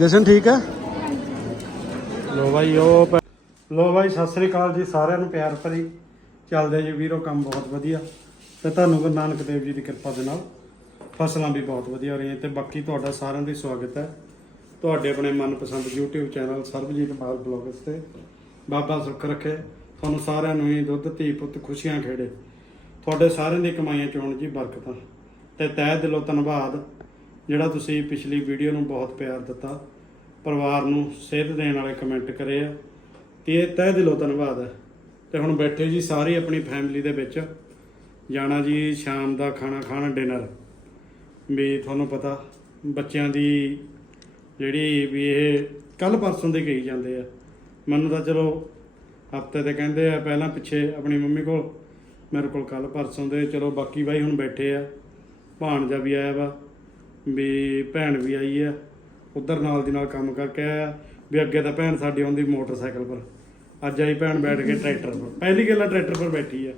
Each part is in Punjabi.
ਜਸ਼ਨ ਠੀਕ ਹੈ ਲੋ ਭਾਈ ਉਹ ਪ- ਲੋ ਬਾਈ, ਸਤਿ ਸ੍ਰੀ ਅਕਾਲ ਜੀ ਸਾਰਿਆਂ ਨੂੰ, ਪਿਆਰ ਭਰੀ ਚੱਲਦੇ ਜੀ ਵੀਰੋ, ਕੰਮ ਬਹੁਤ ਵਧੀਆ। ਤੇ ਤੁਹਾਨੂੰ ਗੁਰੂ ਨਾਨਕ ਦੇਵ ਜੀ ਦੀ ਕਿਰਪਾ ਦੇ ਨਾਲ ਫਸਲਾਂ ਵੀ ਬਹੁਤ ਵਧੀਆ ਹੋ ਰਹੀਆਂ ਤੇ ਬਾਕੀ ਤੁਹਾਡਾ ਸਾਰਿਆਂ ਦਾ ਸਵਾਗਤ ਹੈ। ਤੁਹਾਡੇ ਆਪਣੇ ਮਨਪਸੰਦ YouTube channel Sarabjit Bal blogs ਤੇ। ਬਾਬਾ ਸੁੱਖ ਰੱਖੇ। ਤੁਹਾਨੂੰ ਸਾਰਿਆਂ ਨੂੰ ਹੀ ਦੁੱਧ, ਧੀ ਪੁੱਤ, ਖੁਸ਼ੀਆਂ ਖੇੜੇ। ਤੁਹਾਡੇ ਸਾਰਿਆਂ ਦੀ ਕਮਾਈਆਂ 'ਚ ਚੋਣ ਜੀ ਬਰਕਤਾਂ। ਤੇ ਤਹਿ ਦਿਲੋਂ ਧੰਨਵਾਦ। ਜਿਹੜਾ ਤੁਸੀਂ ਪਿਛਲੀ ਵੀਡੀਓ ਨੂੰ ਬਹੁਤ ਪਿਆਰ ਦਿੱਤਾ, ਪਰਿਵਾਰ ਨੂੰ ਸਿਹਤ ਦੇਣ ਵਾਲੇ ਕਮੈਂਟ ਕਰੇ ਆ। ਤੇ ਇਹ ਤਹਿ ਦਿਲੋਂ ਧੰਨਵਾਦ ਹੈ। ਤੇ ਹੁਣ ਬੈਠੇ ਜੀ ਸਾਰੇ ਆਪਣੀ ਫੈਮਿਲੀ ਦੇ ਵਿੱਚ। ਜਾਣਾ ਜੀ ਸ਼ਾਮ ਦਾ ਖਾਣਾ ਖਾਣ ਡਿਨਰ ਵੀ ਤੁਹਾਨੂੰ ਪਤਾ, ਬੱਚਿਆਂ ਦੀ ਜਿਹੜੀ ਵੀ ਇਹ ਕੱਲ ਪਰਸੋਂ ਦੇ ਕਹੀ ਜਾਂਦੇ ਆ। ਮੈਨੂੰ ਤਾਂ ਚਲੋ ਹਫ਼ਤੇ ਤੇ ਕਹਿੰਦੇ ਆ, ਪਹਿਲਾਂ ਪਿੱਛੇ ਆਪਣੀ ਮੰਮੀ ਕੋਲ, ਮੇਰੇ ਕੋਲ ਕੱਲ ਪਰਸੋਂ ਦੇ, ਚਲੋ ਬਾਕੀ ਬਾਈ ਹੁਣ ਬੈਠੇ ਆ। ਭਾਣਜਾ ਵੀ ਆਇਆ ਵਾ। ਵੀ ਭੈਣ ਵੀ ਆਈ ਆ, ਉਧਰ ਨਾਲ ਦੀ ਨਾਲ ਕੰਮ ਕਰਕੇ ਆਇਆ, ਵੀ ਅੱਗੇ ਤਾਂ ਭੈਣ ਸਾਡੀ ਆਉਂਦੀ ਮੋਟਰਸਾਈਕਲ ਪਰ। ਅੱਜ ਆਈ ਭੈਣ ਬੈਠ ਕੇ ਟਰੈਕਟਰ ਪਰ। ਪਹਿਲੀ ਗੱਲ ਟਰੈਕਟਰ ਪਰ ਬੈਠੀ ਆ।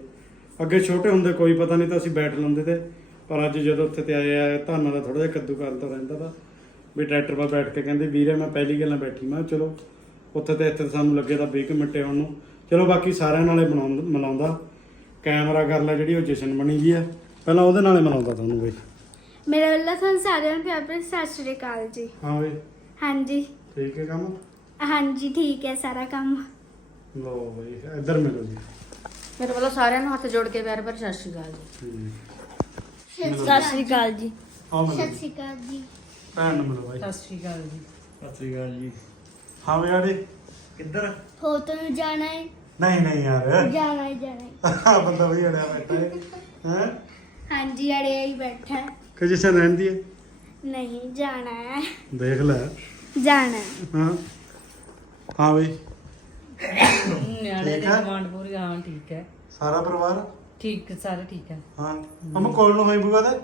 ਅੱਗੇ ਛੋਟੇ ਹੁੰਦੇ ਕੋਈ ਪਤਾ ਨਹੀਂ ਤਾਂ ਅਸੀਂ ਬੈਠ ਲੈਂਦੇ ਤੇ, ਪਰ ਅੱਜ ਜਦੋਂ ਉੱਥੇ ਤੇ ਆਏ ਆ, ਧਾਨਾਂ ਦਾ ਥੋੜਾ ਜਿਹਾ ਕੱਦੂ ਕਰਨ ਤੋਂ ਰਹਿੰਦਾ ਤਾ ਵੀ ਟਰੈਕਟਰ 'ਤੇ ਬੈਠ ਕੇ ਕਹਿੰਦੇ, ਵੀਰੇ, ਮੈਂ ਪਹਿਲੀ ਗੱਲਾਂ ਬੈਠੀ, ਮੈਂ ਚਲੋ, ਉੱਥੇ ਤੇ ਇੱਥੇ ਸਾਨੂੰ ਲੱਗੇ ਤਾਂ 20 ਕੁ ਮਿੰਟੇ ਆਉਣ ਨੂੰ। ਚਲੋ ਬਾਕੀ ਸਾਰਿਆਂ ਨਾਲੇ ਬਣਾਉਂ ਮਿਲਾਉਂਦਾ ਕੈਮਰਾ ਕਰ ਲੈ ਜਿਹੜੀ ਉਹ ਜਸ਼ਨ ਬਣੀ ਜੀ ਆ, ਪਹਿਲਾਂ ਉਹਦੇ ਨਾਲੇ ਮਿਲਾਉਂਦਾ ਤੁਹਾਨੂੰ ਬਈ ਮੇਰੇ ਵੱਲੋਂ ਤੁਹਾਨੂੰ ਸਾਰਿਆਂ ਨੂੰ ਪਿਆਰ ਭਰੀ ਸਤਿ ਸ਼੍ਰੀ ਅਕਾਲ ਜੀ। ਹਾਂ ਬਈ। ਹਾਂਜੀ। ਠੀਕ ਹੈ ਕੰਮ? ਹਾਂਜੀ ਠੀਕ ਹੈ ਸਾਰਾ ਕੰਮ। ਲੋ ਬਈ ਇੱਧਰ ਮਿਲੋ ਜੀ। ਮੇਰੇ ਵੱਲੋਂ ਸਾਰਿਆਂ ਨੂੰ ਹੱਥ ਜੋੜ ਕੇ ਪਿਆਰ ਭਰੀ ਸਤਿ ਸ਼੍ਰੀ ਅਕਾਲ ਜੀ। ਸਤਿ ਸ਼੍ਰੀ ਅਕਾਲ ਜੀ। ਹਾਂ ਮਿਲੋ ਸਤਿ ਜੀ। ਸ਼੍ਰੀ ਅਕਾਲ ਜੀ। ਭੈਣ ਨੂੰ ਮਿਲੋ ਬਾਈ। ਸਤਿ ਸ਼੍ਰੀ ਅਕਾਲ ਜੀ। ਸਤਿ ਸ਼੍ਰੀ ਅਕਾਲ ਜੀ। ਹਾਂ ਬਈ ਆੜੇ ਕਿੱਧਰ? ਫੋਟੋ ਨੂੰ ਜਾਣਾ ਹੈ? ਨਹੀਂ ਨਹੀਂ ਯਾਰ। ਜਾਣਾ ਹੈ ਜਾਣਾ ਹੈ। ਆ ਬੰਦਾ ਵੀ ਅੜਿਆ ਬੈਠਾ ਹੈ ਹੈ? ਹਾਂਜੀ ਅੜੇ ਹੀ ਬੈਠਾ ਹੈ। ਕਿ ਜਸ਼ਨ ਰਹਿੰਦੀ ਹੈ? ਨਹੀਂ ਜਾਣਾ ਹੈ। ਦੇਖ ਲੈ। ਜਾਣਾ ਹੈ। ਹਾਂ। ਹਾਂ ਬਈ। ਨਿਆਣੇ ਠੀਕ ਦੀ? ਕਮਾਂਡ ਪੂਰੀ ਹਾਂ ਠੀਕ ਹੈ। ਸਾਰਾ ਪਰਿਵਾਰ? ਠੀਕ ਸਾਰੇ ਠੀਕ ਹੈ। ਹਾਂ। ਹਮ ਕੋਲ ਨੂੰ ਹੋਈ ਬੁਗਾ ਦੇ?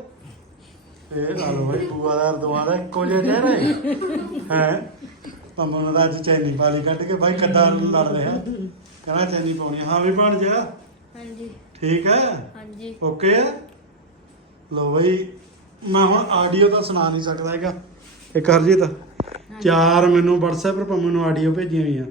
ਇਹ ਲਾ ਲਓ ਭਾਈ ਬੁਗਾ ਦਾ ਦਵਾ ਦਾ ਇੱਕੋ ਜਿਹਾ ਚਿਹਰਾ। ਹੈ? ਹੈ ਨੇ ਤਾਂ ਅੱਜ ਚੈਨੀ ਪਾਲੀ ਕੱਢ ਕੇ ਭਾਈ ਕੱਦਾ ਲੜ ਰਿਹਾ ਕਹਿੰਦਾ ਚੈਨੀ ਪਾਉਣੀ ਆ। ਹਾਂ ਵੀ ਬਣ ਜਾ। ਹਾਂਜੀ। ਠੀਕ ਹੈ? ਹਾਂਜੀ। ਓਕੇ ਹੈ ਲੋ ਬਈ ਮੈਂ ਹੁਣ ਆਡੀਓ ਤਾਂ ਸੁਣਾ ਨਹੀਂ ਸਕਦਾ ਹੈਗਾ। ਇੱਕ ਹਰਜੀਤ ਚਾਰ ਮੈਨੂੰ WhatsApp ਪਰ ਪੰਮਾ ਨੂੰ ਆਡੀਓ ਭੇਜੀਆਂ ਹੋਈਆਂ।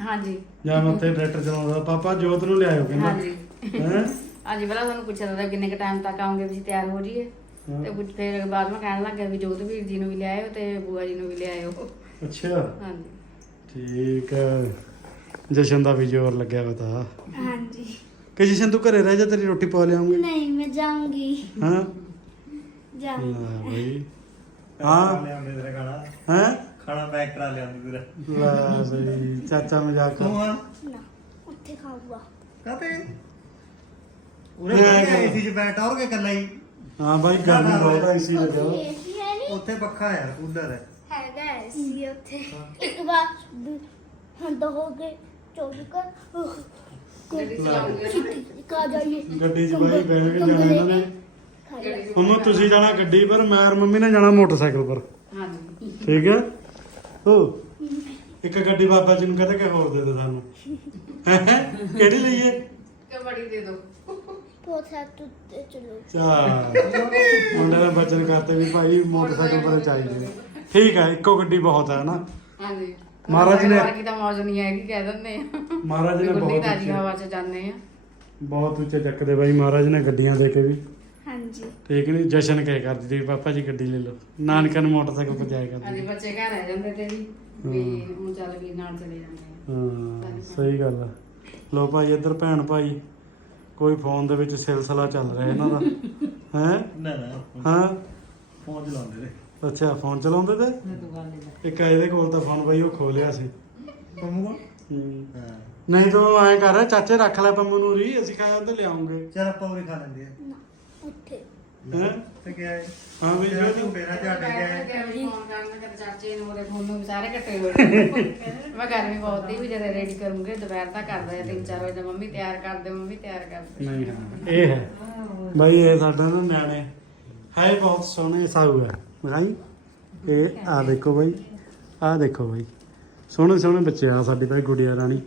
ਹਾਂਜੀ। ਜਾਂ ਮੈਂ ਉੱਥੇ ਟਰੈਕਟਰ ਚਲਾਉਂਦਾ। ਪਾਪਾ ਜੋਤ ਨੂੰ ਲਿਆਇਓ ਕਹਿੰਦਾ। ਹਾਂਜੀ। ਹੈ? ਹਾਂਜੀ ਪਹਿਲਾਂ ਤੁਹਾਨੂੰ ਪੁੱਛਿਆ ਤਾਂ ਕਿੰਨੇ ਕ ਟਾਈਮ ਤੱਕ ਆਉਂਗੇ ਵੀ ਤਿਆਰ ਹੋ ਜਾਈਏ। ਹਾਂ। ਤੇ ਕੁਝ ਫਿਰ ਬਾਅਦ ਮੈਂ ਕਹਿਣ ਲੱਗਾ ਵੀ ਜੋਤ ਵੀਰ ਜੀ ਨੂੰ ਵੀ ਲਿਆਇਓ ਤੇ ਬੂਆ ਜੀ ਨੂੰ ਵੀ ਲਿਆਇਓ। ਅੱਛਾ। ਹਾਂਜੀ। ਠੀਕ ਹੈ। ਜਸ਼ਨ ਦਾ ਵੀ ਜ਼ੋਰ ਲੱਗਿਆ ਵਾ ਤਾਂ। ਹਾਂਜੀ। ਕਿ ਜਸ਼ਨ ਤੂੰ ਘਰੇ ਰਹਿ ਜਾ ਤੇਰੀ ਰੋਟੀ ਪਾ ਲਿਆਉਂਗੀ। ਨਹੀਂ ਮੈਂ ਜਾਊਂਗੀ। ਹਾਂ। ਜਾਊਂਗੀ ਲੈ ਬਈ। ਹਾਂ। ਲਿਆਉਂਦੇ ਤੇਰਾ ਖਾਣਾ। ਹੈ? ਖਾਣਾ ਪੈਕ ਕਰਾ ਲਿਆਉਂਦੇ ਤੇਰਾ। ਲੈ ਬਈ ਚਾਚਾ ਮਜ਼ਾਕ ਤੂੰ ਆ ਨਾ ਉੱਥੇ ਖਾਊਗਾ। ਕਾਤੇ ਉਰੇ ਬੈਠ ਏਸੀ 'ਚ ਬੈਠਾ ਹੋਰ ਕੇ ਕੱਲਾ ਹੀ। ਹਾਂ ਬਾਈ ਗਰਮੀ ਬਹੁਤ ਆ ਇਸੀ ਉੱਥੇ ਵਜ੍ਹਾ ਏਸੀ ਹੈ ਨਹੀਂ ਉੱਥੇ ਪੱਖਾ ਯਾਰ ਕੂਲਰ ਹੈ। ਹੈਗਾ ਏਸੀ ਉੱਥੇ। ਇੱਕ ਵਾਰ ਹੰਦ ਹੋ ਗਏ। ਚੋਰੀ ਕਰ। ਕਾ ਜਾਈਏ। ਗੱਡੀ 'ਚ ਬਾਈ ਬਹਿ ਕੇ ਜਾਣਾ ਇਹਨਾਂ ਨੇ। ਹੁਣ ਤੁਸੀਂ ਜਾਣਾ ਗੱਡੀ ਪਰ ਮੈਂ ਔਰ ਮੰਮੀ ਨੇ ਜਾਣਾ ਮੋਟਰਸਾਈਕਲ ਪਰ। ਹਾਂਜੀ। ਠੀਕ ਹੈ? ਹੋ। ਇੱਕ ਗੱਡੀ ਬਾਬਾ ਜੀ ਨੂੰ ਕਹਿੰਦਾ ਕਿ ਹੋਰ ਦੇ ਦੇ ਸਾਨੂੰ। ਹੈਂ? ਕਿਹੜੀ ਲਈਏ ਕਬੜੀ ਦੇ ਬਹੁਤ ਹੈ ਤੁੱਤੇ ਚਲੋ। ਚਾ ਮੁੰਡੇ ਨੇ ਬਚਨ ਕਰਤੇ ਵੀ ਭਾਈ ਮੋਟਰਸਾਈਕਲ ਪਰ ਚਾਹੀਦੇ ਠੀਕ ਹੈ ਇੱਕੋ ਗੱਡੀ ਬਹੁਤ ਹੈ ਨਾ। ਹਾਂਜੀ। ਮਹਾਰਾਜ ਨੇ- ਵਰਗੀ ਤਾਂ ਮੌਜ ਨਹੀਂ ਹੈਗੀ ਕਹਿ ਦਿੰਦੇ ਆ? ਮਹਾਰਾਜ ਨੇ ਗੁੱਡੀ ਬਹੁਤ ਤਾਜੀ ਉੱਚੇ ਹਵਾ 'ਚ ਜਾਂਦੇ ਆ। ਬਹੁਤ ਉੱਚੇ ਚੱਕਦੇ ਬਾਈ ਮਹਾਰਾਜ ਨੇ ਗੱਡੀਆਂ ਦੇ ਕੇ ਵੀ। ਹਾਂਜੀ। ਠੀਕ ਨਹੀਂ ਜਸ਼ਨ ਕਹਿ ਕਰਦੀ ਸੀ ਪਾਪਾ ਜੀ ਗੱਡੀ ਲੈ ਲਓ। ਨਾਨਕਾ ਨੂੰ ਮੋਟਰਸਾਈਕਲ ਪਰ ਜਾਇਆ ਹਾਂਜੀ ਕਰਦੇ ਬੱਚੇ ਘਰ ਰਹਿ ਜਾਂਦੇ ਤੇ ਵੀ ਵੀ ਹੁਣ ਚੱਲ ਵੀ ਨਾਲ ਚਲੇ ਜਾਂਦੇ ਆ। ਹਾਂ ਸਹੀ ਗੱਲ ਆ। ਲੋ ਭਾਈ ਇੱਧਰ ਭੈਣ ਭਾਈ ਕੋਈ ਫੋਨ ਦੇ ਵਿੱਚ ਸਿਲਸਿਲਾ ਚੱਲ ਰਿਹਾ ਇਹਨਾਂ ਦਾ। ਹੈ? ਨਾ ਨਾ ਹਾਂ? ਫੋਨ ਚਲਾਉਂਦੇ ਨੇ ਅੱਛਾ ਫੋਨ ਚਲਾਉਂਦੇ ਤੇ? ਮੈਂ ਤੂੰ ਗੱਲ ਲੈ ਇੱਕ ਇਹਦੇ ਕੋਲ ਤਾਂ ਫੋਨ ਬਾਈ ਉਹ ਖੋਲਿਆ ਸੀ। ਪੰਮੂ ਕੋਲ? ਹੂੰ। ਹਾਂ। ਨਹੀਂ ਤੂੰ ਐਂ ਕਰ ਚਾਚੇ ਰੱਖ ਲੈ ਪੰਮੂ ਨੂੰ ਰੀ ਅਸੀਂ ਕਾਹ ਤੇ ਲਿਆਉਂਗੇ। ਚਲ ਆਪਾਂ ਉਰੇ ਖਾ ਲੈਂਦੇ ਆ। ਉੱਥੇ। ਹੈ? ਤੇ ਕੀ ਹੈ ਹਾਂ ਵੀ ਤੇਰਾ ਜੋ ਤੂੰ ਮੇਰਾ ਝਾੜ ਗਿਆ ਫੋਨ ਕਰਨ ਕਦੇ ਚਾਚੇ ਨੂੰ ਉਹਦੇ ਫੋਨ ਨੂੰ ਵੀ ਸਾਰੇ ਇਕੱਠੇ ਹੋਏ ਮੈਂ ਗਰਮੀ ਬਹੁਤ ਦੀ ਵੀ ਜਦੋਂ ਰੈਡੀ ਕਰੂੰਗੇ ਦੁਪਹਿਰ ਤੱਕ ਕਰਦਾ ਤਿੰਨ ਚਾਰ ਵਜੇ ਮੰਮੀ ਤਿਆਰ ਕਰ ਦੇ ਮੰਮੀ ਤਿਆਰ ਕਰ ਦੇ ਨਹੀਂ ਹਾਂ। ਇਹ ਹੈ। ਬਾਈ ਇਹ ਸਾਡਾ ਨਾ ਨਿਆਣੇ ਹੈ ਬਹੁਤ ਸੋਹਣੇ ਸਾਊ ਹੈ। ਭਾਈ ਇਹ ਆ ਦੇਖੋ ਬਾਈ ਆ ਦੇਖੋ ਬਾਈ। ਸੋਹਣੇ ਸੋਹਣੇ ਬੱਚੇ ਆ ਸਾਡੀ ਤਾਂ ਗੁੜੀਆ ਰਾਣੀ।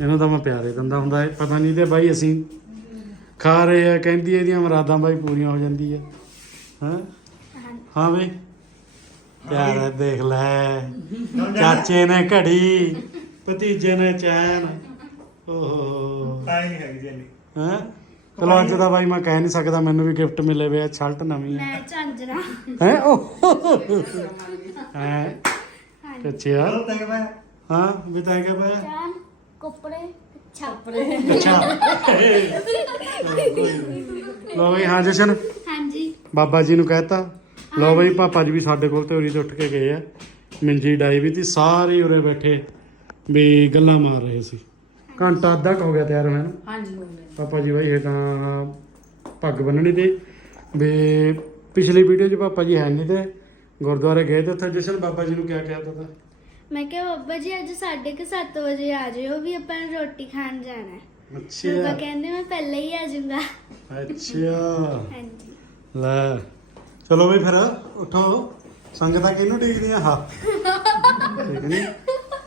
ਇਹਨਾਂ ਦਾ ਮੈਂ ਪਿਆਰੇ ਦਿੰਦਾ ਹੁੰਦਾ ਹੈ। ਪਤਾ ਨਹੀਂ ਤੇ ਬਾਈ ਅਸੀਂ ਖਾ ਰਹੇ ਆ ਕਹਿੰਦੀ ਇਹਦੀਆਂ ਮਰਾਦਾਂ ਬਾਈ ਪੂਰੀਆਂ ਹੋ ਜਾਂਦੀ ਹੈ ਹਾਂ? ਹਾਂ ਬਈ ਦੇਖ ਲੈ ਚਾਚੇ ਨੇ ਘੜੀ ਭਤੀਜੇ ਨੇ ਚੈਨ ਓਹੋ। ਆਈ ਨਹੀਂ ਹੈਗੀ ਜੈਲੀ। ਹੈ? ਚਲੋ ਅੱਜ ਦਾ ਬਾਈ ਮੈਂ ਕਹਿ ਨਹੀਂ ਸਕਦਾ ਮੈਨੂੰ ਵੀ ਗਿਫਟ ਮਿਲੇ ਵੇ ਆ ਸ਼ਰਟ ਨਵੀਂ। ਹੈ ਮੈਂ ਝਾਂਜਰਾ। ਹੈ? ਓਹ। ਹੈ? ਕੱਚਿਆ ਚਲੋ ਤੈਨੂੰ ਮੈਂ। ਹਾਂ ਵੀ ਤਾਂ ਕਿਆ ਪਿਆ ਚਾਨ ਕੱਪੜੇ। ਅੱਛਾ ਲੋ ਬਈ ਹਾਂ ਜਸ਼ਨ। ਹਾਂਜੀ। ਬਾਬਾ ਜੀ ਨੂੰ ਕਹਿਤਾ। ਲੋ ਬਈ ਪਾਪਾ ਜੀ ਵੀ ਸਾਡੇ ਕੋਲ ਤੇ ਉਰੀ ਤੋਂ ਉੱਠ ਕੇ ਗਏ ਆ। ਮਿੰਜੀ ਡਾਈ ਵੀ ਤੀ ਸਾਰੇ ਉਰੇ ਬੈਠੇ ਵੀ ਗੱਲਾਂ ਮਾਰ ਰਹੇ ਸੀ। ਘੰਟਾ ਅੱਧਾ ਕੁ ਹੋ ਗਿਆ ਤਿਆਰ ਹੋਇਆ ਨੂੰ। ਹਾਂਜੀ ਹੋ ਗਿਆ। ਪਾਪਾ ਜੀ ਬਾਈ ਇਹ ਤਾਂ ਪੱਗ ਬੰਨਣੀ ਤੇ। ਵੀ ਪਿਛਲੀ ਵੀਡੀਓ 'ਚ ਪਾਪਾ ਜੀ ਹੈ ਨਹੀਂ ਤੇ ਗੁਰਦੁਆਰੇ ਗਏ ਤੇ ਉੱਥੇ ਜਸ਼ਨ ਬਾਬਾ ਜੀ ਨੂੰ ਕਿਹਾ ਕਿਹਾ ਤਾ? ਮੈਂ ਕਿਹਾ ਬਾਬਾ ਜੀ ਅੱਜ 7:30 ਵਜੇ ਆ ਜਿਓ ਵੀ ਆਪਾਂ ਨੇ ਰੋਟੀ ਖਾਣ ਜਾਣਾ ਹੈ। ਬਾਬਾ ਅੱਛਾ ਕਹਿੰਦੇ ਮੈਂ ਪਹਿਲਾਂ ਹੀ ਆ ਜਾਊਂਗਾ। ਅੱਛਾ। ਹਾਂਜੀ। ਲੈ ਚਲੋ ਬਈ ਫਿਰ ਉਠੋ। ਸੰਗਤਾਂ ਕਿਹਨੂੰ ਡੀਕਦੀਆਂ ਹਾਂ। ਠੀਕ ਨਹੀਂ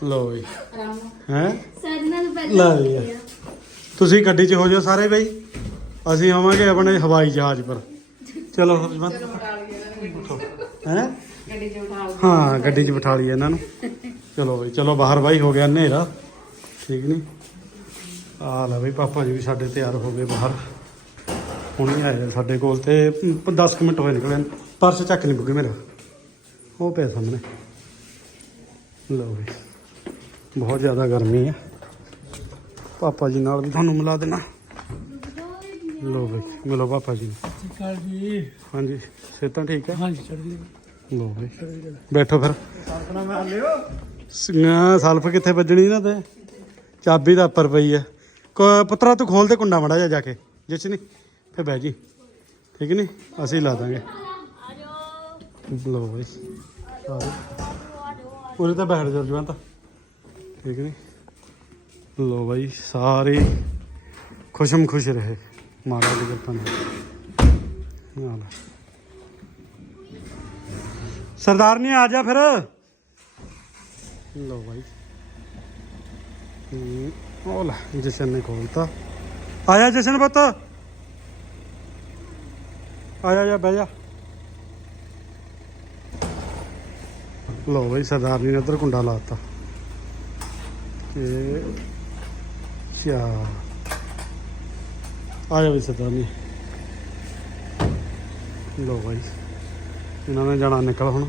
ਲੋ ਆਰਾਮ ਹੈ? ਸਰ ਨਾਲ ਲੈ ਪਹਿਲਾਂ ਵੀ ਆ। ਕੀਤੀ ਆ। ਤੁਸੀਂ ਗੱਡੀ 'ਚ ਹੋ ਜਾਓ ਸਾਰੇ ਬਈ। ਅਸੀਂ ਆਵਾਂਗੇ ਆਪਣੇ ਹਵਾਈ ਜਹਾਜ਼ ਪਰ। ਚਲੋ ਹਰਜਮਤ ਚਲੋ ਉਠਾ ਲਈਏ ਇਹਨਾਂ ਨੂੰ ਉਠੋ। ਹੈ? ਗੱਡੀ 'ਚ ਉਠਾ ਲਈਏ। ਹਾਂ ਗੱਡੀ 'ਚ ਬਿਠਾ ਲਈਏ ਇਹਨਾਂ ਨੂੰ। ਚਲੋ ਬਈ ਚਲੋ ਬਾਹਰ ਬਾਈ ਹੋ ਗਿਆ ਹਨੇਰਾ। ਠੀਕ ਨਹੀਂ ਆ ਲੈ ਬਈ ਪਾਪਾ ਜੀ ਵੀ ਸਾਡੇ ਤਿਆਰ ਹੋ ਗਏ ਬਾਹਰ। ਹੁਣੇ ਆਏ ਸਾਡੇ ਕੋਲ ਤੇ 10 ਮਿੰਟ ਹੋਏ ਨਿਕਲੇ। ਪਰਸ ਚੱਕ ਨਹੀਂ ਬੁੱਗੇ ਮੇਰਾ। ਉਹ ਪਿਆ ਸਾਹਮਣੇ। ਲਓ ਬਈ ਬਹੁਤ ਜ਼ਿਆਦਾ ਗਰਮੀ ਹੈ ਪਾਪਾ ਜੀ ਨਾਲ ਵੀ ਤੁਹਾਨੂੰ ਮਿਲਾ ਦੇਣਾ। ਲਓ ਬਈ ਮਿਲੋ ਪਾਪਾ ਜੀ ਨੂੰ। ਕਾਲ ਜੀ ਹਾਂਜੀ ਸਿਹਤਾਂ ਠੀਕ ਹੈ ਹਾਂਜੀ ਚੜ੍ਹਦੀ ਲਓ ਬਈ ਬੈਠੋ ਫਿਰ। ਆਪਣਾ ਮੈਂ ਲਿਓ ਨਾ ਸਲਫ ਕਿੱਥੇ ਵੱਜਣੀ ਨਾ ਤੇ? ਚਾਬੀ ਤਾਂ ਉੱਪਰ ਪਈ ਆ। ਕੋ ਪੁੱਤਰਾ, ਤੂੰ ਖੋਲ ਦੇ ਕੁੰਡਾ ਮੜਾ ਜਾ ਜਾ ਕੇ। ਜਿਸ ਨਹੀਂ ਫਿਰ ਬਹਿ ਜੀ। ਠੀਕ ਨਹੀਂ ਅਸੀਂ ਲਾ ਦਾਂਗੇ। ਲੋ ਬਈ। ਉਰੇ ਤਾਂ ਬੈਠ ਜਾ ਜਵਾਂ ਤਾਂ। ਠੀਕ ਨਹੀਂ ਲੋ ਬਾਈ, ਸਾਰੇ ਖੁਸ਼ਮ ਖੁਸ਼ ਰਹੇ। ਮਹਾਰਾਜ ਦੀ ਕਿਰਪਾ ਨਾਲ। ਨਾਲ। ਸਰਦਾਰਨੀ ਆ ਜਾ ਫਿਰ। ਲੋ ਬਾਈ। ਉਹ ਲੈ, ਜਸ਼ਨ ਨੇ ਖੋਲਤਾ। ਆਇਆ ਜਸ਼ਨ ਪੁੱਤ। ਆਇਆ ਜਾ, ਬਹਿ ਜਾ। ਲੋ ਬਾਈ, ਸਰਦਾਰਨੀ ਨੇ ਉਧਰ ਕੁੰਡਾ ਲਾਤਾ ਤੇ ਚਾ ਆਇਆ ਵੀ ਸਰਦਾਰਨੀ। ਲੋ ਬਾਈ, ਇਹਨਾਂ ਨੇ ਜਾਣਾ ਨਿਕਲ ਹੁਣ।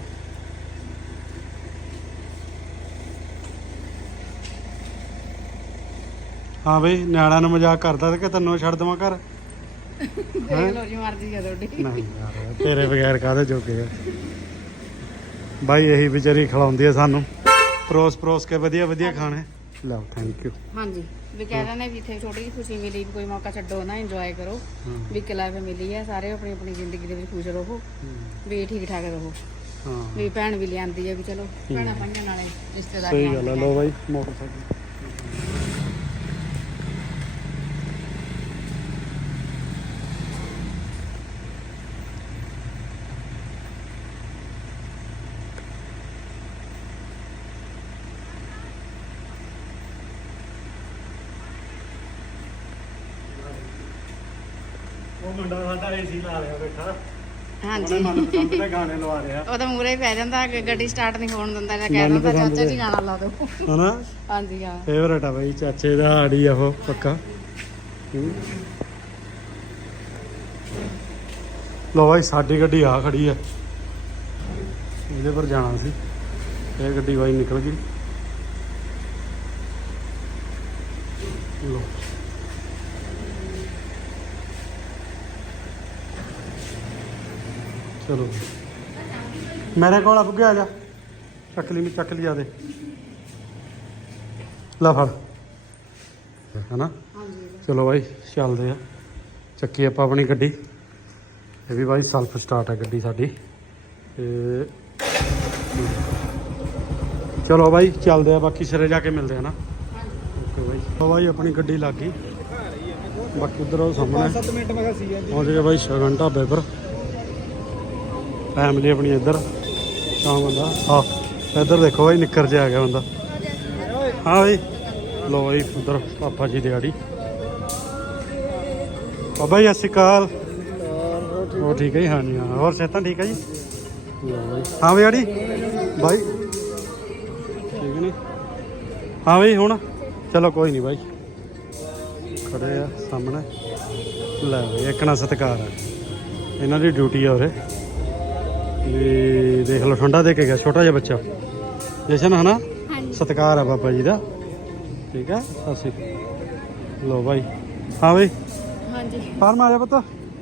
ਹਾਂ ਬਈ ਨਿਆਣਿਆਂ ਨੂੰ ਮਜ਼ਾਕ ਕਰਦਾ ਤੇ ਕਿ ਤੈਨੂੰ ਛੱਡ ਦੇਵਾਂ ਘਰ। ਦੇਖ ਲਓ ਜੀ ਮਰਜ਼ੀ ਹੈ ਤੁਹਾਡੀ। ਨਹੀਂ ਯਾਰ ਤੇਰੇ ਬਗੈਰ ਕਾਹਦੇ ਜੋਗੇ ਆ? ਬਾਈ ਇਹੀ ਵਿਚਾਰੀ ਖਿਲਾਉਂਦੀ ਆ ਸਾਨੂੰ। ਪਰੋਸ ਪਰੋਸ ਕੇ ਵਧੀਆ ਵਧੀਆ ਖਾਣੇ। ਲਓ ਥੈਂਕ ਯੂ ਹਾਂਜੀ ਵੀ ਕਹਿ ਰਹੇ ਨੇ ਵੀ ਇੱਥੇ ਛੋਟੀ ਜਿਹੀ ਖੁਸ਼ੀ ਮਿਲੀ ਵੀ ਕੋਈ ਮੌਕਾ ਛੱਡੋ ਨਾ ਇੰਜੋਏ ਕਰੋ। ਵੀ ਲਾਈਫ ਮਿਲੀ ਹੈ ਸਾਰੇ ਆਪਣੀ ਆਪਣੀ ਜ਼ਿੰਦਗੀ ਦੇ ਵਿੱਚ ਖੁਸ਼ ਰਹੋ। ਵੀ ਠੀਕ ਠਾਕ ਰਹੋ। ਹਾਂ। ਵੀ ਭੈਣ ਵੀ ਲਿਆਂਦੀ ਹੈ ਵੀ ਚਲੋ ਭੈਣਾਂ ਪੰਜਾਂ ਨਾਲੇ ਰਿਸ਼ਤੇਦਾਰ ਸਹੀ ਗੱਲ ਹੈ ਲੋ ਬਾਈ ਮੋਟਰਸਾਈਕਲ ਮੁੰਡਾ ਸਾਡਾ ਏਸੀ ਲਾ ਰਿਹਾ ਬੈਠਾ। ਹਾਂਜੀ। ਉਹਨੇ ਮਨਪਸੰਦ ਦੇ ਗਾਣੇ ਲਵਾ ਰਿਹਾ ਉਹ ਤਾਂ ਮੂਰੇ ਪੈ ਜਾਂਦਾ ਕਿ ਗੱਡੀ ਸਟਾਰਟ ਨਹੀਂ ਹੋਣ ਦਿੰਦਾ ਜਾਂ ਕਹਿ ਮਨ ਦਿੰਦਾ ਪਸੰਦ ਚਾਚਾ ਦੇ। ਜੀ ਗਾਣਾ ਲਾ ਦਿਓ। ਹਨਾ? ਹਾਂਜੀ ਹਾਂ। ਫੇਵਰਟ ਆ ਬਾਈ ਚਾਚੇ ਦਾ ਆੜੀ ਆ ਉਹ ਪੱਕਾ। ਹੂੰ। ਲੋ ਬਾਈ ਸਾਡੀ ਗੱਡੀ ਆ ਖੜੀ ਆ। ਇਹਦੇ ਪਰ ਜਾਣਾ ਸੀ। ਇਹ ਗੱਡੀ ਬਾਈ ਨਿਕਲ ਗਈ ਲੋ ਚਲੋ ਮੇਰੇ ਕੋਲ ਆ ਬੁੱਗੇ ਆ ਜਾ। ਚੱਕ ਲਈ ਮੈਂ ਚੱਕ ਲਈ ਆ ਦੇ। ਲੈ ਫੜ। ਹਨਾ? ਹਾਂਜੀ। ਚਲੋ ਬਾਈ ਚੱਲਦੇ ਆ। ਚੱਕੀ ਆਪਾਂ ਆਪਣੀ ਗੱਡੀ। ਇਹ ਵੀ ਬਾਈ ਸੈਲਫ ਸਟਾਰਟ ਹੈ ਗੱਡੀ ਸਾਡੀ। ਤੇ ਚਲੋ ਬਾਈ ਚੱਲਦੇ ਆ। ਬਾਕੀ ਸਿਰੇ ਜਾ ਕੇ ਮਿਲਦੇ ਆ ਨਾ। ਓਕੇ ਬਾਈ। ਲਓ ਬਾਈ ਆਪਣੀ ਗੱਡੀ ਲੱਗ ਗਈ। ਬਾਕੀ ਉਧਰ ਉਹ ਸਾਹਮਣੇ 7 ਮਿੰਟ ਮੈਂ ਕਿਹਾ ਸੀ ਜੀ ਪਹੁੰਚ ਗਏ ਬਾਈ ਸ਼ਗਨ ਢਾਬੇ ਪਰ ਫੈਮਿਲੀ ਆਪਣੀ ਇੱਧਰ। ਸ਼ਾਮ ਬੰਦਾ ਹਾਂ ਇੱਧਰ ਦੇਖੋ ਬਾਈ, ਨਿੱਕਰ ਜਿਹਾ ਆ ਗਿਆ ਬੰਦਾ। ਹਾਂ ਬਾਈ ਲੋ ਬਾਈ, ਉਧਰ ਪਾਪਾ ਜੀ ਦੀ ਆੜੀ ਬਾਬਾ ਜੀ, ਸਤਿ ਉਹ ਠੀਕ ਹੈ ਜੀ? ਹਾਂ ਜੀ ਹਾਂ। ਹੋਰ ਸਿਹਤਾਂ ਠੀਕ ਹੈ ਜੀ? ਹਾਂ ਵੀ ਆੜੀ ਬਾਈ, ਠੀਕ ਨਹੀਂ ਹਾਂ ਬਈ, ਹੁਣ? ਚਲੋ ਕੋਈ ਨਹੀਂ ਬਾਈ। ਖੜੇ ਆ ਸਾਹਮਣੇ। ਲੈ ਬਈ, ਇੱਕ ਨਾ ਸਤਿਕਾਰ ਆ। ਇਹਨਾਂ ਦੀ ਡਿਊਟੀ ਆ ਉਰੇ। ਵੀ ਦੇਖ ਲਓ ਠੰਡਾ ਦੇ ਕੇ ਗਿਆ ਛੋਟਾ ਜਿਹਾ ਬੱਚਾ। ਜਸ਼ਨ ਹਨਾ? ਹਾਂਜੀ। ਸਤਿਕਾਰ ਆ ਬਾਬਾ ਜੀ ਦਾ। ਠੀਕ ਆ? ਅਸੀਂ ਲੋ ਬਾਈ। ਹਾਂ ਬਈ। ਹਾਂਜੀ। ਫਾਰਮ ਆ ਜਾ ਪੁੱਤ?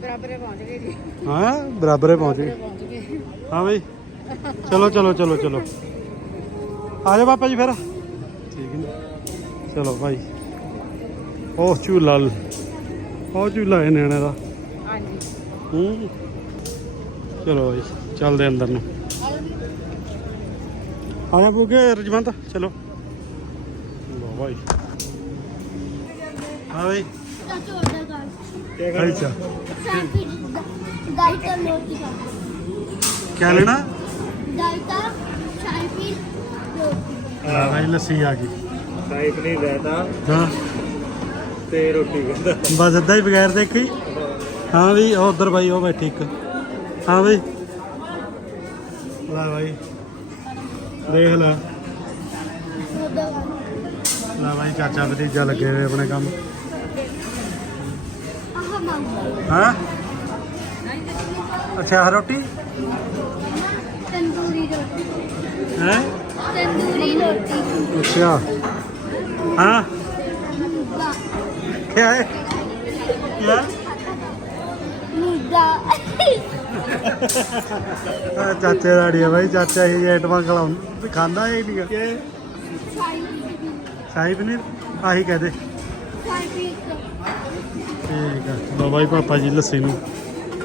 ਬਰਾਬਰੇ ਪਹੁੰਚ ਗਏ ਜੀ। ਹਾਂ? ਬਰਾਬਰੇ ਪਹੁੰਚ ਗਏ। ਹਾਂ ਬਈ। ਚਲੋ ਚਲੋ ਚਲੋ ਚਲੋ। ਆ ਜਾ ਪਾਪਾ ਜੀ ਫਿਰ। ਠੀਕ ਹੈ ਚਲੋ ਭਾਈ ਉਹ ਝੂਲਾ ਉਹ ਝੂਲਾ ਹੈ ਨਿਆਣੇ ਦਾ। ਹਾਂਜੀ। ਹੂੰ। ਚਲੋ ਜੀ ਚੱਲਦੇ ਅੰਦਰ ਨੂੰ। ਆ ਜਾ ਬੁਗੇ ਰਜਵੰਤ ਚਲੋ। ਲੋ ਭਾਈ ਹਾਂ ਬਈ। ਚਾਚੂ ਆਰਡਰ ਕਰ ਅੱਛਾ। ਲੋਟੀ ਦਾ ਕਿਆ ਲੈਣਾ? ਦਾਈਤਾ ਸਾਫੀ ਲੋਟੀ ਹਾਂ ਭਾਈ ਲੱਸੀ ਆ ਗਈ। ਸਾਈਕ ਨਹੀਂ ਰਹਿਤਾ ਹਾਂ। ਤੇ ਰੋਟੀ ਬਸ ਏਦਾਂ ਹੀ ਬਗੈਰ ਦੇਖੀ। ਹਾਂ ਵੀ ਉਹ ਉਧਰ ਬਾਈ ਉਹ ਬੈਠੀ ਇੱਕ। ਹਾਂ ਬਈ। ਲੈ ਬਾਈ। ਦੇਖ ਲੈ। ਲੈ ਬਾਈ, ਚਾਚਾ ਭਤੀਜਾ ਲੱਗੇ ਹੋਏ ਆਪਣੇ ਕੰਮ। ਆਹ ਹਾਂ? ਅੱਛਾ, ਆਹ ਰੋਟੀ? ਤੰਦੂਰੀ ਰੋਟੀ ਹੈ? ਤੰਦੂਰੀ ਰੋਟੀ ਅੱਛਾ ਹਾਂ? ਕੀ ਹੈ ਕਿਆ ਆਹ ਚਾਚੇ ਦਾੜੀ ਆ ਬਾਈ ਚਾਚਾ ਹੀ ਆਈਟਮਾਂ ਖਲਾਉਂ ਖਾਂਦਾ ਹੀ ਨਹੀਂ ਸਾਈ ਸ਼ਾਹੀ ਪਨੀਰ? ਆਹੀ ਕਹਦੇ। ਠੀਕ ਆ। ਲੋ ਬਾਈ ਪਾਪਾ ਜੀ ਲੱਸੀ ਨੂੰ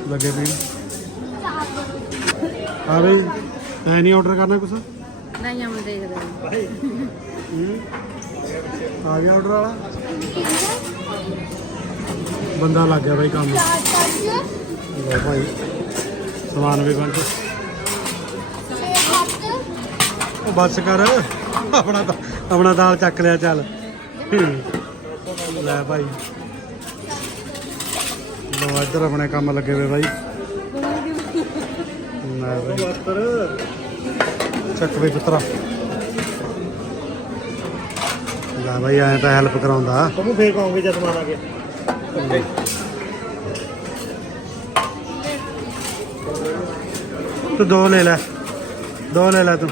ਲੱਗੇ ਪੀਣ। ਹਾਂ ਬਈ ਐ ਨਹੀਂ ਆਰਡਰ ਕਰਨਾ ਕੁਛ? ਨਹੀਂ ਹਮ ਦੇਖਦੇ ਆ ਗਿਆ ਆਰਡਰ ਵਾਲਾ? ਬੰਦਾ ਲੱਗ ਗਿਆ ਬਾਈ ਕੰਮ। ਚਾਰ ਚਾਰ ਲੋ ਭਾਈ। ਸਮਾਨ ਵੀ ਹੱਥ ਉਹ ਬੱਸ ਕਰ। ਆਪਣਾ ਤਾਂ- ਆਪਣਾ ਦਾਲ ਚੱਕ ਲਿਆ ਚੱਲ। ਲੈ ਭਾਈ। ਲੋ ਇੱਧਰ ਆਪਣੇ ਕੰਮ ਲੱਗੇ ਬਾਈ ਲੈ ਬਾਈ ਵਸਤਰ ਚੱਕ ਵੇ ਪੁੱਤਰਾ। ਲੈ ਬਾਈ ਐਂ ਤਾਂ ਹੈਲਪ ਕਰਾਉਂਦਾ। ਤੁਹਾਨੂੰ ਫੇਰ ਪਾਉਂਗੇ ਜਦ ਸਮਾਨ ਆ ਗਿਆ ਤੂੰ ਦੋ ਲੈ ਲੈ। ਦੋ ਲੈ ਲੈ ਤੂੰ।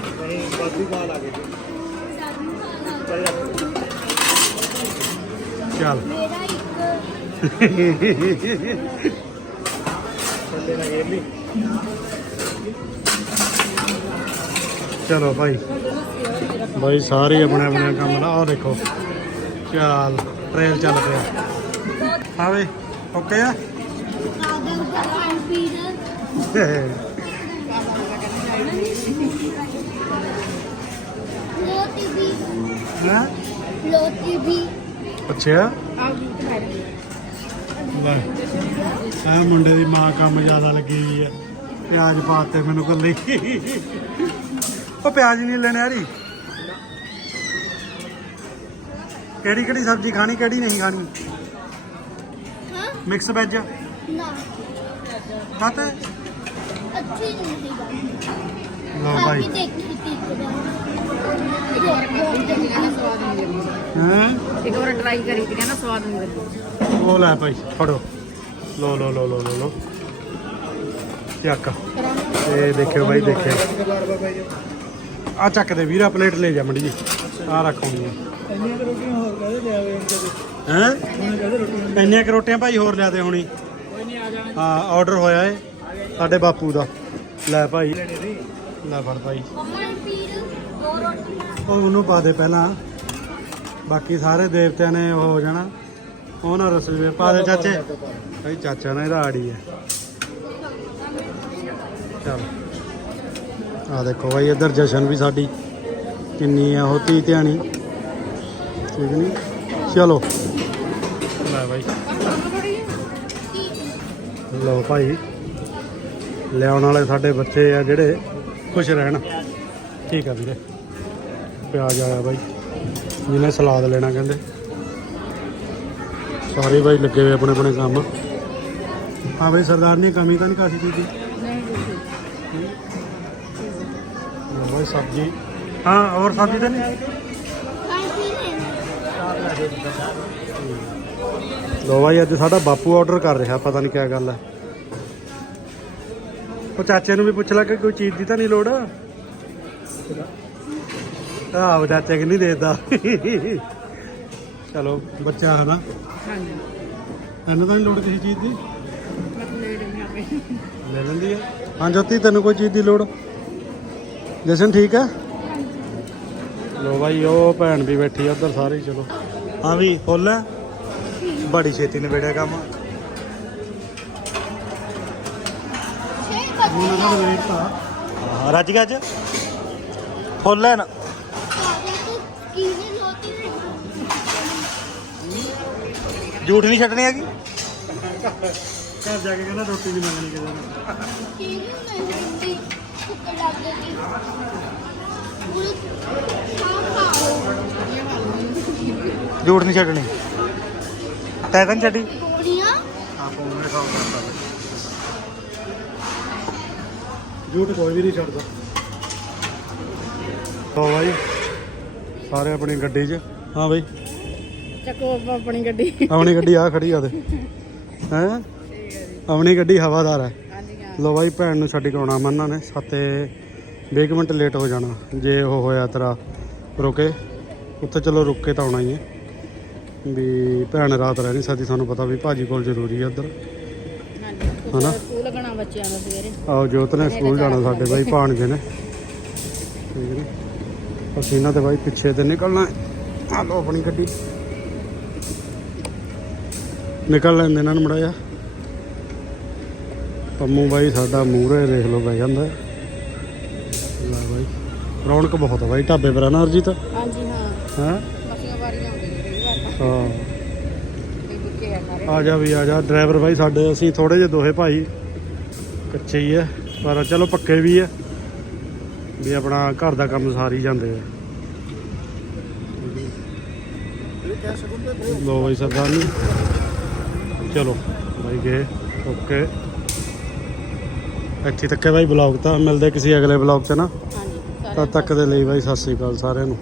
ਚੱਲ। ਮੇਰਾ ਇੱਕ ਚਲੋ ਭਾਈ। ਭਾਈ ਸਾਰੇ ਆਪਣੇ ਆਪਣੇ ਕੰਮ ਨਾਲ ਆਹ ਦੇਖੋ। ਚੱਲ ਟ੍ਰੇਲ ਚੱਲ ਪਿਆ। ਆਵੇ ਓਕੇ ਆ? ਕਾਗਜ਼ ਦਾ ਖਾਣ ਪੀਣ ਲੋਟੀ ਵੀ। ਹਾਂ? ਲੋਟੀ ਵੀ। ਅੱਛਾ। ਆਹ ਵੀ ਤੇ ਬੈਠ ਗਏ ਲੈ ਆ ਮੁੰਡੇ ਦੀ ਮਾਂ ਕੰਮ ਜ਼ਿਆਦਾ ਲੱਗੀ ਹੋਈ ਆ। ਪਿਆਜ਼ ਪਾਤੇ ਮੈਨੂੰ ਕੱਲੇ। ਉਹ ਪਿਆਜ਼ ਨਹੀਂ ਲੈਣੇ ਯਾਰੀ ਕਿਹੜੀ ਕਿਹੜੀ ਸਬਜ਼ੀ ਖਾਣੀ ਕਿਹੜੀ ਨਹੀਂ ਖਾਣੀ? ਹਾਂ? ਮਿਕਸ ਵੈਜ ਨਾ। ਖਾਤੇ? ਅੱਛੀ ਨਹੀਂ ਸੀ ਲਓ ਭਾਈ। ਦੇਖੀ ਤੀ ਇੱਕ ਵਾਰ ਖਾਧੀ ਤੇ ਕਹਿੰਦਾ ਸਵਾਦ ਨਹੀਂ ਲੱਗੀ ਹਾਂ? ਇੱਕ ਵਾਰ ਟਰਾਈ ਕਰੀ ਤੇ ਕਹਿੰਦਾ ਸਵਾਦ ਨਹੀਂ ਲੱਗੀ ਉਹ ਲੈ ਭਾਈ ਫੜੋ। ਲੋ ਲੋ ਲੋ ਲੋ ਲੋ ਲੋ ਚੱਕ। ਇਹ ਦੇਖਿਓ ਭਾਈ ਦੇਖਿਓ। ਬਾਰ ਬਾਬਾ ਜੀ ਆ ਚੱਕ ਦੇ ਵੀਰਾ ਪਲੇਟ ਲੈ ਜਾ ਮੜੀ ਜੀ ਆ। ਰੱਖਾਉਣੀ ਇੰਨੀਆਂ ਰੋਟੀਆਂ ਹੋਰ ਕਹਦੇ ਲਿਆ ਵੇ ਇਹਨਾਂ ਦੇ। ਹੈ? ਉਹਨਾਂ ਕਹਦੇ ਰੋਟੀਆਂ ਇੰਨੀਆਂ ਕੁ ਰੋਟੀਆਂ ਭਾਈ ਹੋਰ ਲਿਆ ਦੇ ਹੁਣੀ। ਕੋਈ ਨਹੀਂ ਆ ਜਾਣਾ ਹਾਂ ਆਰਡਰ ਹੋਇਆ ਏ ਸਾਡੇ ਬਾਪੂ ਦਾ। ਲੈ ਭਾਈ। ਲੈ ਫੜ ਭਾਈ। ਅਮਨ ਪੀਰ ਦੋ ਰੋਟੀਆਂ। ਉਹ ਉਹਨੂੰ ਪਾ ਦੇ ਪਹਿਲਾਂ। ਬਾਕੀ ਸਾਰੇ ਦੇਵਤਿਆਂ ਨੇ ਉਹ ਹੋ ਜਾਣਾ। ਉਹ ਨਾ ਰਸਵੇ ਪਾ ਦੇ ਚਾਚੇ। ਭਾਈ ਚਾਚਾ ਨਾ ਇਹਦਾ ਆੜੀ ਹੈ। ਚਲ। ਆ ਦੇਖੋ ਭਾਈ ਇੱਧਰ ਜਸ਼ਨ ਵੀ ਸਾਡੀ ਕਿੰਨੀ ਆ ਉਹ ਧੀ ਧਿਆਣੀ। ਠੀਕ ਨਹੀਂ ਚਲੋ। ਲੈ ਭਾਈ। ਲਓ ਭਾਈ। ਲਿਆਉਣ ਵਾਲੇ ਸਾਡੇ ਬੱਚੇ ਆ ਜਿਹੜੇ। ਖੁਸ਼ ਰਹਿਣ। ਠੀਕ ਆ ਵੀਰੇ। ਪਿਆਜ਼ ਆਇਆ ਬਾਈ। ਜਿਹਨੇ ਸਲਾਦ ਲੈਣਾ ਕਹਿੰਦੇ। ਸਾਰੇ ਬਾਈ ਲੱਗੇ ਹੋਏ ਆਪਣੇ ਆਪਣੇ ਕੰਮ। ਹਾਂ ਬਾਈ ਸਰਦਾਰ ਨੇ ਕਮੀ ਤਾਂ ਨਹੀਂ ਕਾਸੀ ਚੀਜ਼ ਦੀ ਨਹੀਂ ਬਾਈ ਸਬਜ਼ੀ। ਹਾਂ ਹੋਰ ਸਬਜ਼ੀ ਤਾਂ ਨਹੀਂ? ਲੋ ਬਾਈ ਅੱਜ ਸਾਡਾ ਬਾਪੂ ਆਰਡਰ ਕਰ ਰਿਹਾ ਪਤਾ ਨਹੀਂ ਕੀ ਗੱਲ ਹੈ ਉਹ ਚਾਚੇ ਨੂੰ ਵੀ ਪੁੱਛ ਲੈ ਕਿ ਕੋਈ ਚੀਜ਼ ਦੀ ਤਾਂ ਨਹੀਂ ਲੋੜ? ਆਹ ਚਾਚੇ ਕਿ ਨਹੀਂ ਦੇਦਾ ਚਲੋ ਬੱਚਾ ਹੈ ਨਾ। ਹਾਂਜੀ। ਇਹਨੂੰ ਤਾਂ ਨਹੀਂ ਲੋੜ ਕਿਸੇ ਚੀਜ਼ ਦੀ? ਲੈ ਲੈਂਦੀ ਹੈ ਹਾਂ ਜੋਤੀ ਤੈਨੂੰ ਕੋਈ ਚੀਜ਼ ਦੀ ਲੋੜ? ਜਸ਼ਨ ਠੀਕ ਹੈ? ਲੋ ਬਾਈ ਉਹ ਭੈਣ ਵੀ ਬੈਠੀ ਆ ਉਧਰ ਸਾਰੇ ਚਲੋ। ਹਾਂ ਵੀ ਫੁੱਲ ਹੈ। ਬੜੀ ਛੇਤੀ ਨਿਬੜਿਆ ਕੰਮ। ਦਾ ਵੇਟ ਤਾਂ ਹਾਂ ਰੱਜ ਗਿਆ ਅੱਜ? ਫੁੱਲ ਹੈ ਨਾ ਝੂਠ ਨਹੀਂ ਛੱਡਣੀ ਹੈਗੀ? ਘਰ ਜਾ ਕੇ ਕਹਿੰਦਾ ਰੋਟੀ ਨਹੀਂ ਮੰਗਣੀ ਕਿਸੇ ਨੇ। ਝੂਠ ਨਹੀਂ ਛੱਡਣੀ। ਤੈ ਤਾਂ ਨੀ ਛੱਡੀ ਹਾਂ ਫੋਨ ਨੇ ਕਰਤਾ ਝੂਠ ਕੋਈ ਵੀ ਨਹੀਂ ਛੱਡਦਾ। ਲੋ ਬਾਈ ਸਾਰੇ ਆਪਣੀ ਗੱਡੀ 'ਚ। ਹਾਂ ਬਾਈ। ਚੱਕੋ ਆਪਾਂ ਆਪਣੀ ਗੱਡੀ। ਆਪਣੀ ਗੱਡੀ ਆ ਖੜੀ ਆ ਤੇ ਹੈ? ਆਪਣੀ ਗੱਡੀ ਹਵਾਦਾਰ ਹੈ ਹਾਂ। ਲੋ ਬਾਈ ਭੈਣ ਨੂੰ ਛੱਡ ਕੇ ਆਉਣਾ ਮੰਨਾ ਨੇ। ਸਾਤੇ 20 ਮਿੰਟ ਲੇਟ ਹੋ ਜਾਣਾ ਜੇ ਉਹ ਹੋਇਆ ਤੇਰਾ ਰੁਕੇ। ਉੱਥੇ ਚਲੋ ਰੁਕ ਕੇ ਤਾਂ ਆਉਣਾ ਹੀ ਹੈ ਵੀ ਭੈਣ ਰਾਤ ਰਹਿ ਨਹੀਂ ਸਕਦੀ ਤੁਹਾਨੂੰ ਪਤਾ ਵੀ ਭਾਜੀ ਕੋਲ ਜ਼ਰੂਰੀ ਹੈ ਉੱਧਰ ਹਨਾ? ਬੱਚਿਆਂ ਸਵੇਰੇ। ਆਓ ਜੋਤ ਨੇ ਸਕੂਲ ਜਾਣਾ ਸਾਡੇ ਬਾਈ ਭਾਣਜੇ ਨੇ। ਠੀਕ ਨੇ? ਅਸੀਂ ਇਹਨਾਂ ਦੇ ਬਾਈ ਪਿੱਛੇ ਤੇ ਨਿਕਲਣਾ ਆ ਲੋ ਆਪਣੀ ਗੱਡੀ। ਨਿਕਲ ਲੈਂਦੇ ਇਹਨਾਂ ਨੂੰ ਮੜਾ ਜਾ ਪੰਮੂ ਬਾਈ ਸਾਡਾ ਮੂਹਰੇ ਦੇਖ ਲਓ ਬਹਿ ਜਾਂਦਾ ਲੈ ਬਾਈ। ਰੌਣਕ ਬਹੁਤ ਆ ਬਾਈ ਢਾਬੇ ਪਰ ਨਾ ਅਰਜੀਤ ਹਾਂਜੀ ਹਾਂ। ਹਾਂ? ਮਸੀਆਂ ਵਾਰੀਆਂ ਹੁੰਦੀਆਂ ਤਾਂ। ਹਾਂ। ਤੇ ਆ ਜਾ ਵੀ ਆ ਜਾ। ਡਰਾਈਵਰ ਬਾਈ ਸਾਡੇ ਅਸੀਂ ਥੋੜੇ ਜਿਹੇ ਦੋਹੇ ਭਾਈ। ਕੱਚੇ ਹੀ ਆ ਪਰ ਚਲੋ ਪੱਕੇ ਵੀ ਆ। ਵੀ ਆਪਣਾ ਘਰ ਦਾ ਕੰਮ ਸਾਰੀ ਜਾਂਦੇ ਆ। ਲੋ ਬਾਈ ਸਰਦਾਰਨੀ। ਚਲੋ ਬਾਈ ਗਏ ਓਕੇ। ਇੱਥੇ ਤੱਕ ਹੈ ਬਾਈ ਬਲੌਗ ਤਾਂ। ਮਿਲਦੇ ਕਿਸੇ ਅਗਲੇ ਬਲੌਗ 'ਚ ਨਾ। ਹਾਂਜੀ ਤਦ ਤੱਕ ਦੇ ਲਈ ਬਾਈ ਸਤਿ ਸ੍ਰੀ ਅਕਾਲ ਸਾਰਿਆਂ ਨੂੰ।